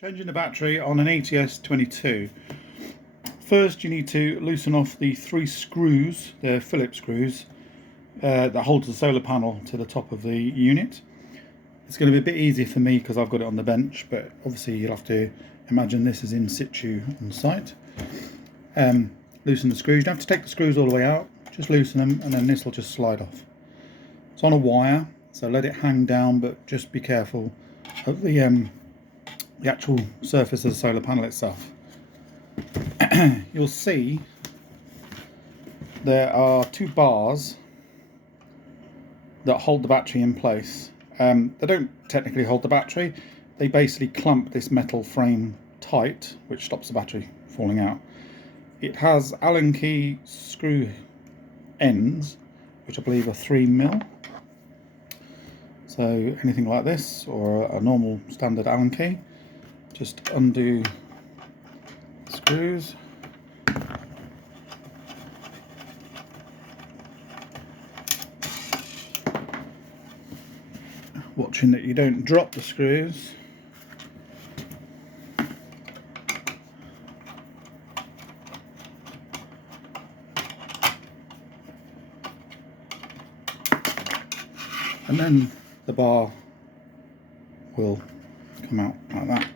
Changing the battery on an ATS22. First you need to loosen off the 3 screws, the Phillips screws, that holds the solar panel to the top of the unit. It's going to be a bit easier for me because I've got it on the bench, but obviously you'll have to imagine this is in situ on site. Loosen the screws. You don't have to take the screws all the way out, just loosen them and then this will just slide off. It's on a wire, so let it hang down, but just be careful of the actual surface of the solar panel itself. You'll see there are 2 bars that hold the battery in place. They don't technically hold the battery, they basically clamp this metal frame tight, which stops the battery falling out. It has Allen key screw ends, which I believe are 3mm. So anything like this, or a normal standard Allen key, just undo the screws. Watching that you don't drop the screws. And then the bar will come out like that.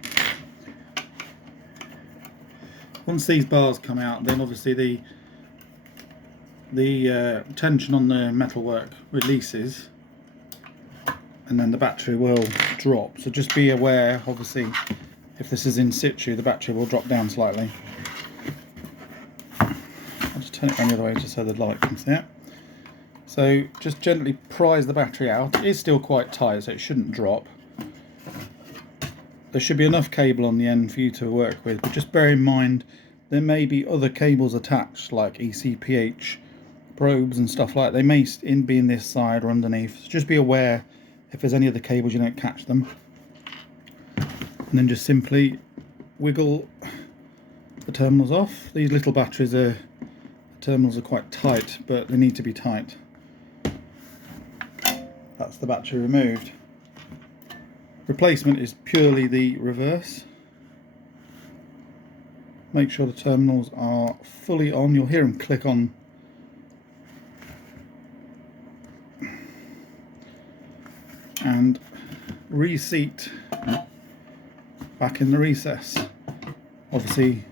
Once these bars come out, then obviously the tension on the metalwork releases, and then the battery will drop. So just be aware, obviously, if this is in situ, the battery will drop down slightly. I'll just turn it around the other way just so the light can see it. So just gently prise the battery out. It is still quite tight, so it shouldn't drop. There should be enough cable on the end for you to work with, but just bear in mind there may be other cables attached, like ECPH probes and stuff like that. They may be in this side or underneath. So just be aware if there's any other cables, you don't catch them. And then just simply wiggle the terminals off. These little batteries the terminals are quite tight, but they need to be tight. That's the battery removed. Replacement is purely the reverse. Make sure the terminals are fully on. You'll hear them click on. And reseat back in the recess. Obviously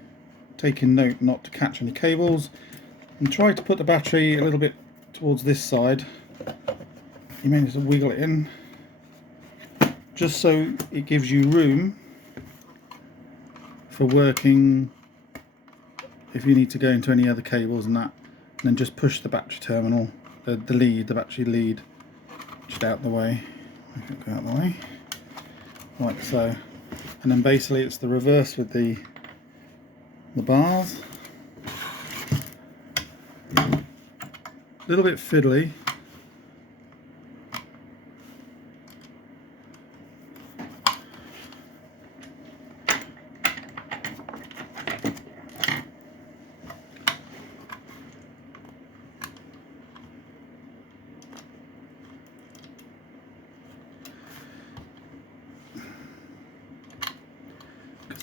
taking note not to catch any cables, and try to put the battery a little bit towards this side. You may need to wiggle it in, just so it gives you room for working if you need to go into any other cables and that. And then just push the battery terminal, the battery lead, just out the way. Make it go out the way, like so. And then basically it's the reverse with the bars. A little bit fiddly.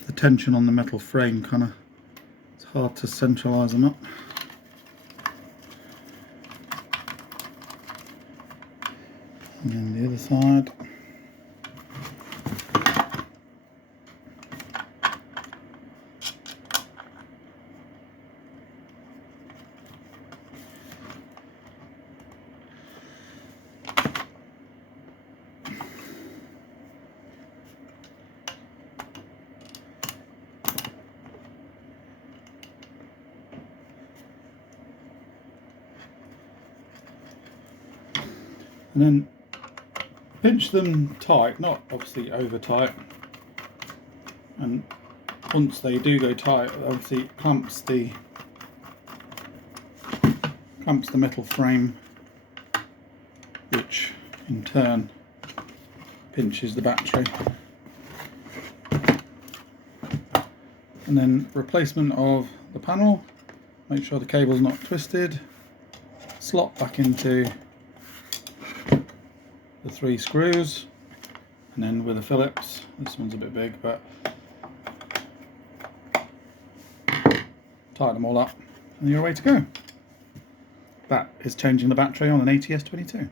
The tension on the metal frame it's hard to centralise them up. And then the other side. And then pinch them tight, not obviously over tight, and once they do go tight, obviously it clamps the metal frame, which in turn pinches the battery. And then replacement of the panel, make sure the cable's not twisted, slot back into the 3 screws, and then with the Phillips, this one's a bit big, but tighten them all up, and you're ready to go. That is changing the battery on an ATS22.